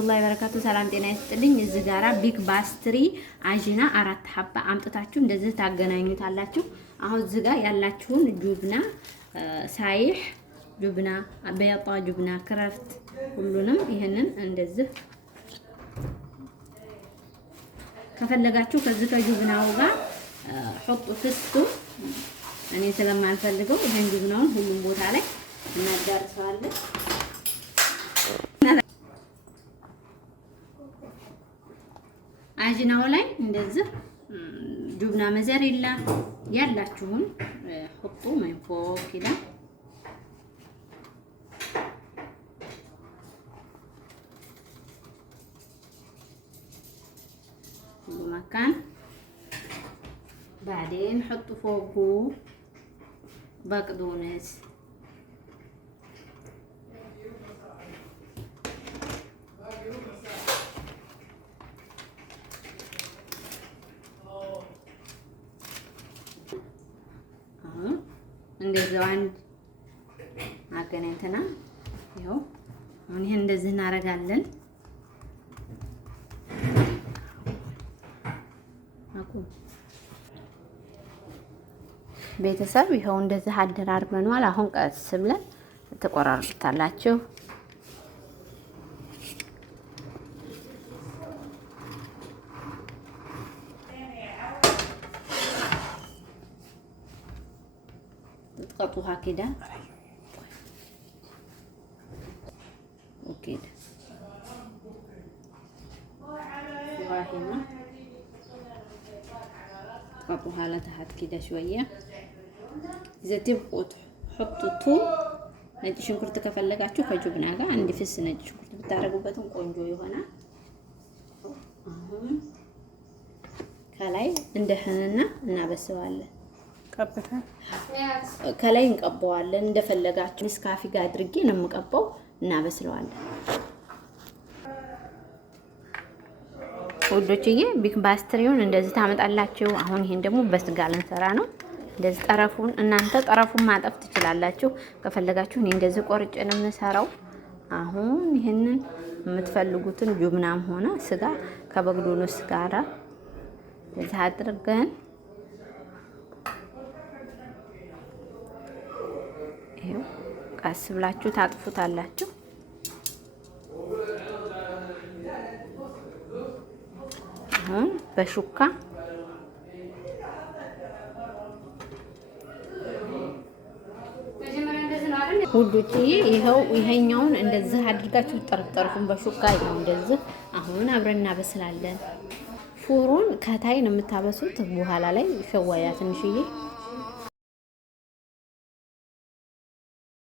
ወራህመቱላሂ ወበረካቱ። ሰላም ጤና ይስጥልኝ። እዚህ ጋራ ቢግ ባስትሪ አጂና 4 ሐባ አምጥታችሁ እንደዚህ ታገናኙታላችሁ። አሁን እዚህ ጋር ያላችሁን ጁብና ሳይህ ጁብና በያጣ ጁብና ክራፍት ሁሉንም ይሄንን እንደዚህ ከፈለጋችሁ ከዚህ ከጁብናው ጋር ሐጡ ፍስቱ እኔ ስለማልፈልገው ይሄን ጁብናውን ሁሉም ቦታ ላይ እናዳርሰዋለን። አጂናው ላይ እንደዚህ ጁብና መዘሪላ ያላችሁን ሐጡ ማይፎ ከዳ مكان بعدين حطوا فوقه بقدونس እንደዛው አንድ አገናኝተና ይኸው አሁን ይሄን እንደዚህ እናደርጋለን። ቤተሰብ ይኸው እንደዚህ አደራርበናል። አሁን ቀስ ብለን ተቆራርጣላችሁ። تقطعوها كده وكده وهنا تقطعوها لتحت كده شويه. إذا تبقوا تحطوا توم ነጭ ሽንኩርት ከፈለጋችሁ ከጁብና ጋር አንድ ፍስ ነጭ ሽንኩርት ብታረጉበትም ቆንጆ ይሆናል። አሁን ከላይ እንደህንና እናበስባለን። ከላይ እንቀባዋለን እንደፈለጋችሁ። ስካፊ ጋር አድርጌ ነው የምቀባው። እናበስለዋለን። ውዶችዬ ቢግ ባስትሪውን እንደዚህ ታመጣላችሁ። አሁን ይሄን ደግሞ በስጋ ልንሰራ ነው። እንደዚህ ጠረፉን እናንተ ጠረፉን ማጠፍ ትችላላችሁ ከፈለጋችሁ። እኔ እንደዚህ ቆርጬ ነው የምሰራው። አሁን ይሄንን የምትፈልጉትን ጁብናም ሆነ ስጋ ከበግዶኖስ ጋራ እንደዚህ አድርገን ይሄው ቀስ ብላችሁ ታጥፉታላችሁ። አሁን በሹካ ውዶችዬ ይሄው ይሄኛውን እንደዚህ አድርጋችሁ ጠርጠርፉን በሹካ ይሄው እንደዚህ። አሁን አብረን እናበስላለን። ፉሩን ከታይ ነው የምታበሱት። በኋላ ላይ ሸዋያ ትንሽዬ